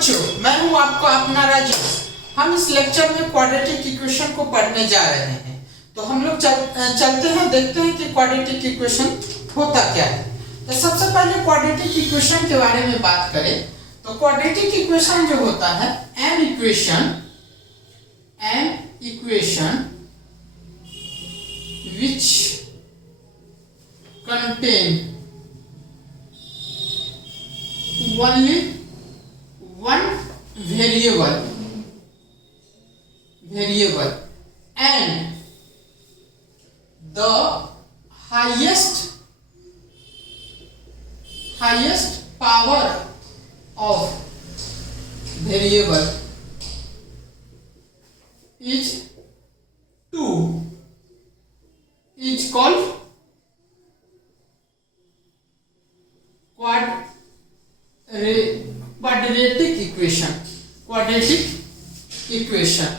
बच्चों, मैं हूं आपका अपना राजेश। हम इस लेक्चर में क्वाड्रेटिक इक्वेशन को पढ़ने जा रहे हैं। तो हम लोग चलते हैं, देखते हैं कि क्वाड्रेटिक इक्वेशन होता क्या है। तो सबसे पहले क्वाड्रेटिक इक्वेशन के बारे में बात करें तो क्वाड्रेटिक इक्वेशन जो होता है an equation which contain only one variable and the highest power of variable is 2 is called quadratic equation।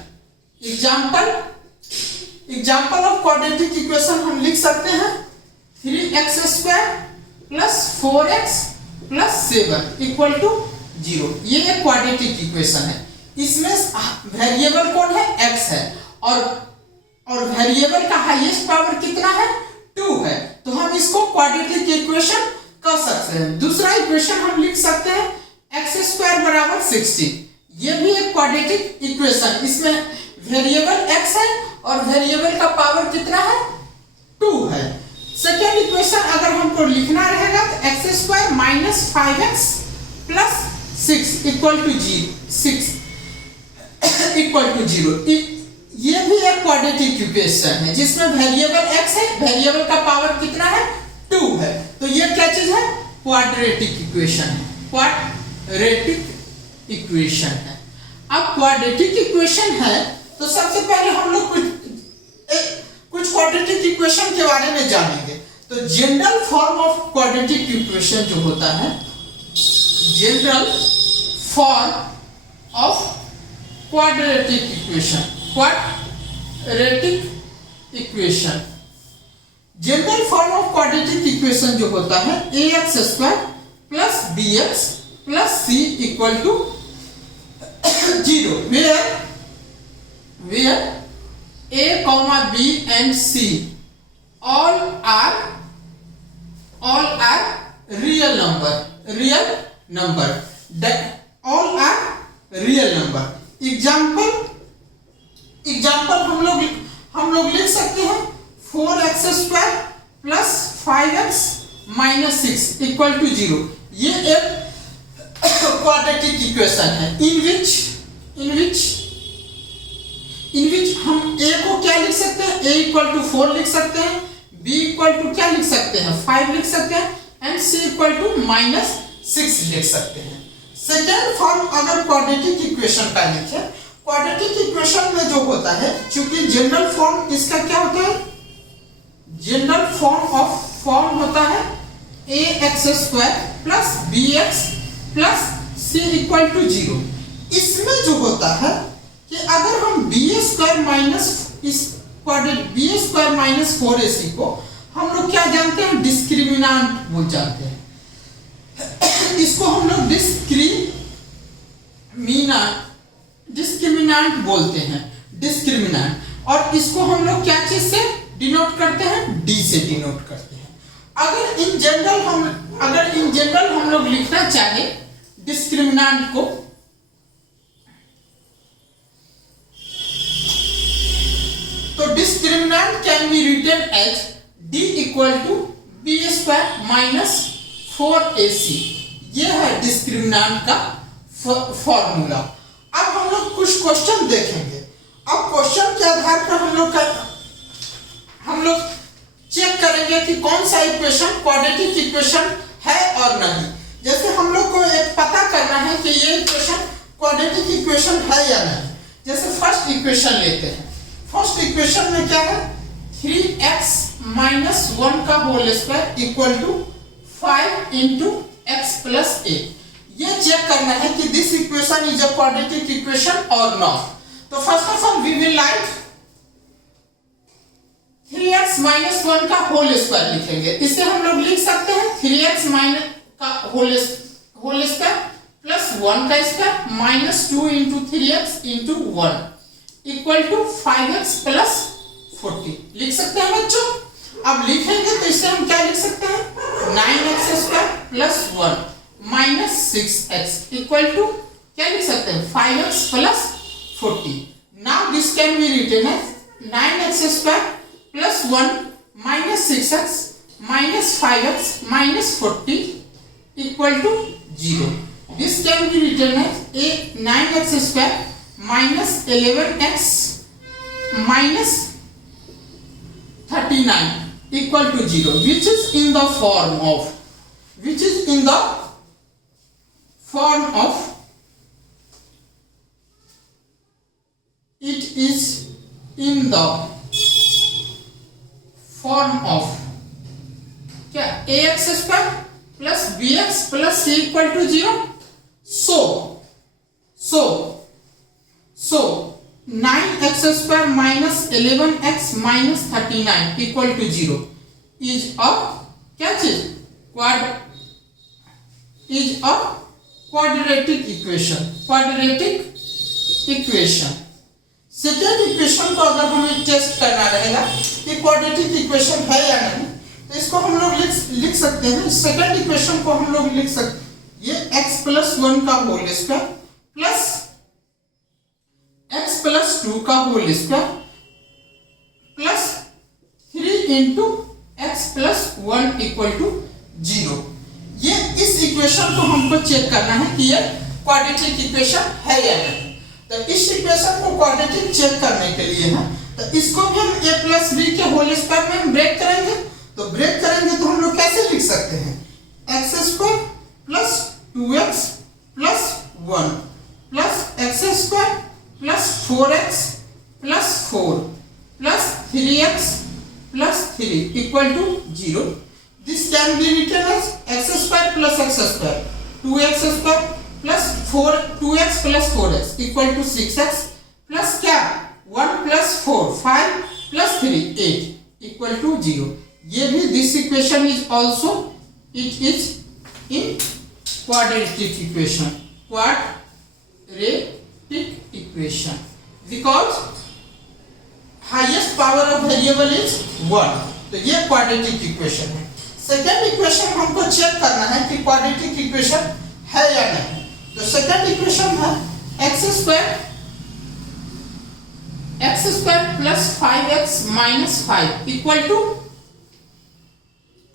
Example of quadratic equation हम लिख सकते हैं 3x² plus 4x plus 7 equal to 0। ये एक क्वाड्रेटिक इक्वेशन है। इसमें वेरिएबल कौन है? x है और वेरिएबल का हाईएस्ट पावर कितना है? 2 है। तो हम इसको क्वाड्रेटिक इक्वेशन कह सकते हैं। दूसरा इक्वेशन हम लिख सकते हैं x² बराबर 16। ये भी एक क्वाड्रेटिक इक्वेशन। इसमें वेरिएबल x है और वेरिएबल का पावर कितना है? 2 है। सेकेंड इक्वेशन अगर हमको लिखना रहेगा तो x² minus 5x plus 6 equal to 0। ये भी एक क्वाड्रेटिक इक्वेशन है जिसमें वेरिएबल x है, वेरिएबल का पावर कितना है? 2 है। तो ये क्या चीज है? क्वाड्रेटिक इक्वेशन है। क्वाड्रेटिक इक्वेशन है। अब क्वाड्रेटिक इक्वेशन है तो सबसे पहले हम लोग कुछ क्वाड्रेटिक इक्वेशन के बारे में जानेंगे। तो general form of quadratic equation जो होता है, general form of quadratic equation general form of quadratic equation जो होता है ax² plus bx plus c equal to 0 where a, b and c all are real number। Example हम लोग लिख सकते हैं 4x² plus 5x minus 6 equal to 0। ये एक क्वाड्रेटिक इक्वेशन है इन विच हम a को क्या लिख सकते हैं? a इक्वल टू 4 लिख सकते हैं, b इक्वल टू क्या लिख सकते हैं? 5 लिख सकते हैं and c equal to minus 6 लिख सकते हैं। सेकेंड फॉर्म अगर क्वाड्रेटिक इक्वेशन का लिखे, क्वाड्रेटिक इक्वेशन में जो होता है, चूंकि जनरल फॉर्म इसका क्या होता है? जनरल फॉर्म होता है ax² plus bx plus c equal to 0। इसमें जो होता है कि अगर हम b² माइनस 4ac को हम लोग क्या जानते हैं? डिस्क्रिमिनांट बोल जानते हैं। इसको हम लोग डिस्क्रिमिनांट बोलते हैं, डिस्क्रिमिनांट। और इसको हम लोग क्या चीज से डिनोट करते हैं? d से डिनोट करते हैं। अगर इन जनरल हम लोग लिखना चाहे डिस्क्रिमिनांट को, तो discriminant can be written as d equal to b² minus 4ac। ये है डिस्क्रिमिनांट का फॉर्मूला। अब हम लोग कुछ क्वेश्चन देखेंगे। अब क्वेश्चन के आधार पर हम लोग चेक करेंगे कि कौन सा इक्वेशन क्वाड्रेटिक इक्वेशन है और नहीं। जैसे हम लोग को एक पता करना है कि ये इक्वेशन क्वाड्रेटिक इक्वेशन है या नहीं। जैसे फर्स्ट इक्वेशन लेते हैं। फर्स्ट इक्वेशन में क्या है? 3x माइनस 1 का whole square equal to 5 into x plus a। ये चेक करना है कि this equation is a quadratic equation और नॉट। तो first of all we will write 3x minus 1 का होल स्क्वायर लिखेंगे। इसे हम लोग लिख सकते हैं 3x माइनस का होल स्क्वायर प्लस 1 का square minus 2 into 3x into 1 equal to 5x plus 40 लिख सकते हैं बच्चों। अब लिखेंगे तो इसे हम क्या लिख सकते हैं 9x square plus 1 minus 6x equal to क्या लिख सकते हैं 5x plus 40। Now this can be written as 9x square plus 1 minus 6x minus 5x minus 40 equal to 0। This can be written as a 9x square minus 11x minus 39 equal to 0, which is in the form of it is in the form of क्या ax square plus bx plus c equal to 0। So 9x square minus 11x minus 39 equal to 0 is a क्या चीज quadratic equation। Second equation को अगर हमें test करना रहेगा कि quadratic equation है या नहीं, तो इसको हम लोग लिख सकते हैं। सेकेंड इक्वेशन को हम लोग लिख सकते हैं ये x प्लस 1 का whole square plus x plus 2 का whole square plus 3 into x plus 1 equal to 0। ये इस इक्वेशन को हमको चेक करना है कि ये क्वाड्रेटिक इक्वेशन है या नहीं। तो इस इक्वेशन को क्वाड्रेटिक चेक करने के लिए है तो इसको भी हम a प्लस बी के होल स्क्वायर में हम ब्रेक करेंगे। तो ब्रेक करेंगे तो हम लोग कैसे लिख सकते हैं x square plus 2x plus 1 plus x square plus 4x plus 4 plus 3x plus 3 equal to 0। This can be written as x square plus x square 2x square plus 2x plus 4x equal to 6x plus क्या 1 plus 4 5 plus 3 8 equal to 0। ये भी this equation is also it is in quadratic equation because highest power of variable is 1। तो ये quadratic equation है। Second equation हमको check करना है कि quadratic equation है या नहीं। तो सेकेंड इक्वेशन है x square plus 5x minus 5 equal to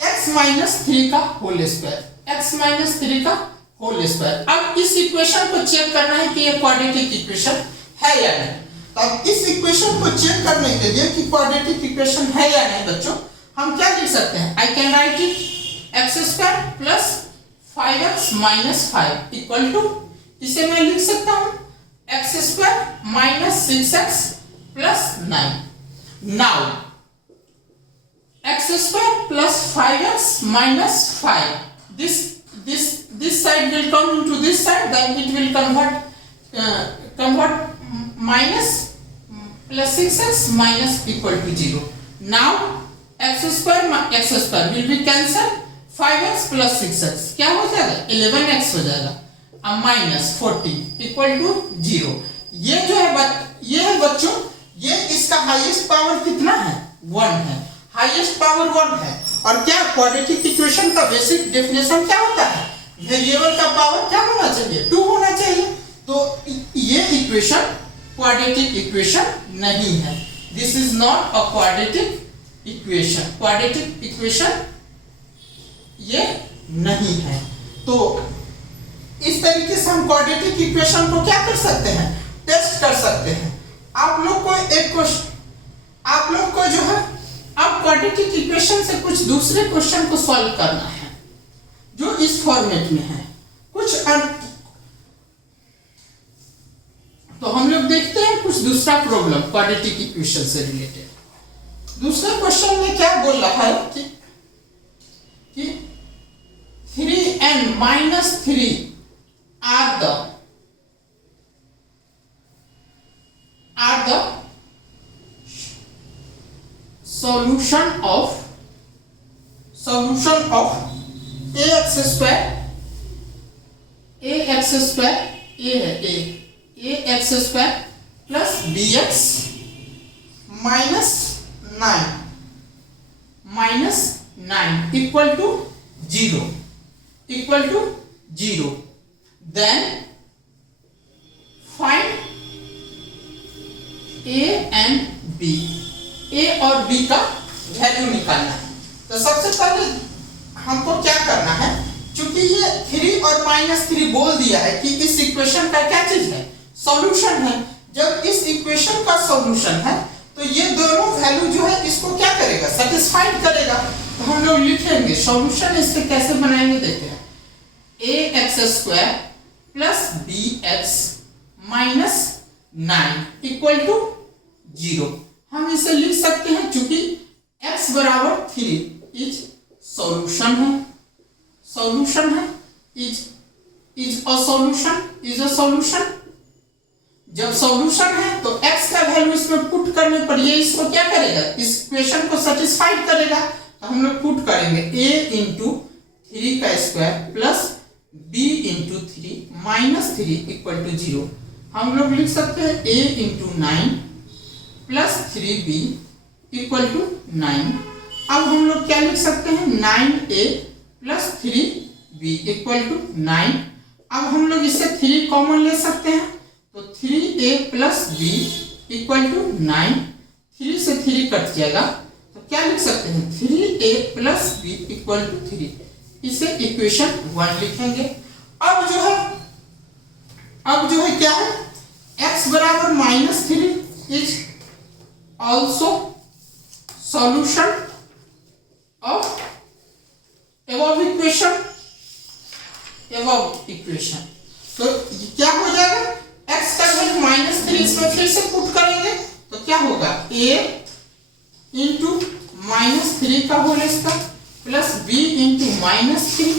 x minus 3 का होल स्क्वायर x माइनस 3 का होल स्क्वायर। अब इस इक्वेशन को चेक करना है कि ये क्वाड्रेटिक इक्वेशन है या नहीं। तो अब इस इक्वेशन को चेक करने के लिए कि क्वाड्रेटिक इक्वेशन है या नहीं बच्चों हम क्या लिख सकते हैं I can write it x square plus 5x minus 5 equal to इसे मैं लिख सकता हूं x square minus 6x plus 9। Now x square plus 5x minus 5 this side will come into this side, then it will convert minus plus 6x minus equal to 0। now x square will be cancelled 5x plus 6x क्या हो जाएगा 11x हो जाएगा अब minus 40 equal to 0। ये जो है ये है बच्चों ये इसका हाईएस्ट पावर कितना है 1 है। हाईएस्ट पावर 1 है और क्या क्वाड्रेटिक इक्वेशन का बेसिक डेफिनेशन क्या होता है वेरिएबल का पावर क्या होना चाहिए 2 होना चाहिए। तो ये इक्वेशन क्वाड्रेटिक इक्वेशन नहीं है। This is not a quadratic equation. Quadratic equation ये नहीं है। तो इस तरीके से हम क्वाड्रेटिक इक्वेशन को क्या कर सकते हैं टेस्ट कर सकते हैं। आप लोग को एक क्वेश्चन आप लोग को जो है अब क्वाड्रेटिक इक्वेशन से कुछ दूसरे क्वेश्चन को सॉल्व करना है जो इस फॉर्मेट में है कुछ तो हम लोग देखते हैं कुछ दूसरा प्रॉब्लम क्वाड्रेटिक इक्वेशन से रिलेटेड। दूसरे क्वेश्चन में क्या बोल रहा है कि 3n minus 3 are the solution of ax square A X square, A है A X square plus B X minus nine equal to zero. Then find A and B, A और B का value निकालना है। तो सबसे पहले हमको क्या करना है, चूंकि ये 3 और -3 बोल दिया है कि इस इक्वेशन का क्या चीज है, सॉल्यूशन है। जब इस इक्वेशन का सॉल्यूशन है तो ये दोनों वैल्यू जो है इसको क्या करेगा, सेटिस्फाइड करेगा। तो हम लोग लिखेंगे सॉल्यूशन, इससे कैसे बनाएंगे देखते हैं। A X square plus B X minus 9 equal to 0। हम इसे लिख सकते हैं चूंकि x बराबर 3 इज सॉल्यूशन है, इज अ सॉल्यूशन। जब सॉल्यूशन है तो x का वैल्यू इसमें पुट करने पर ये इसको क्या करेगा, इस इक्वेशन को सेटिस्फाइड करेगा। तो हम लोग पुट करेंगे a इंटू 3 का square plus b into 3 minus 3 equal to 0। हम लोग लिख सकते हैं a into 9 plus 3b equal to 9। अब हम लोग क्या लिख सकते हैं, 9a plus 3b equal to 9। अब हम लोग इससे 3 कॉमन ले सकते हैं, तो 3a plus b equal to 9। 3 से 3 कट जाएगा तो क्या लिख सकते हैं, 3a plus b equal to 3। इसे इक्वेशन 1 लिखेंगे। अब जो है क्या है, x बराबर -3 is also solution of above equation. तो क्या हो जाएगा, x का वैल्यू -3 इसमें फिर से पुट करेंगे तो क्या होगा, a इंटू -3 का whole square plus b into -3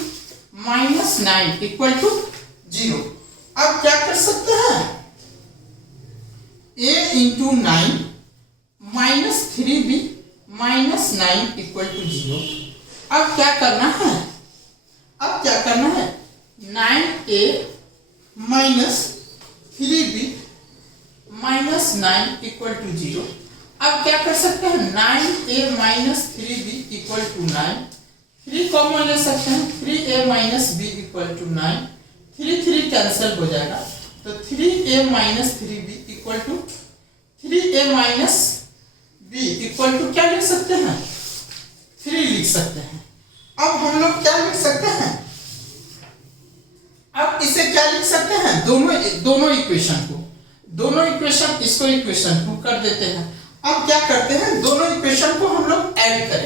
minus 9 equal to 0। अब क्या कर सकते हैं, a into 9 minus 3b minus 9 equal to 0। अब क्या करना है, 9a minus 3b minus 9 equal to 0। अब क्या कर सकते हैं, 9a minus 3b equal to 9। 3 common ले सकते हैं, 3a minus b equal to 9। 3 cancel हो जाएगा तो 3a minus 3b equal to 3a minus b equal to क्या लिख सकते हैं, 3 लिख सकते हैं। अब हम लोग क्या लिख सकते हैं, अब इसे क्या लिख सकते हैं, दोनों इक्वेशन इसको इक्वेशन 2 कर देते हैं। अब क्या करते हैं, दोनों इक्वेशन को हम लोग ऐड करें।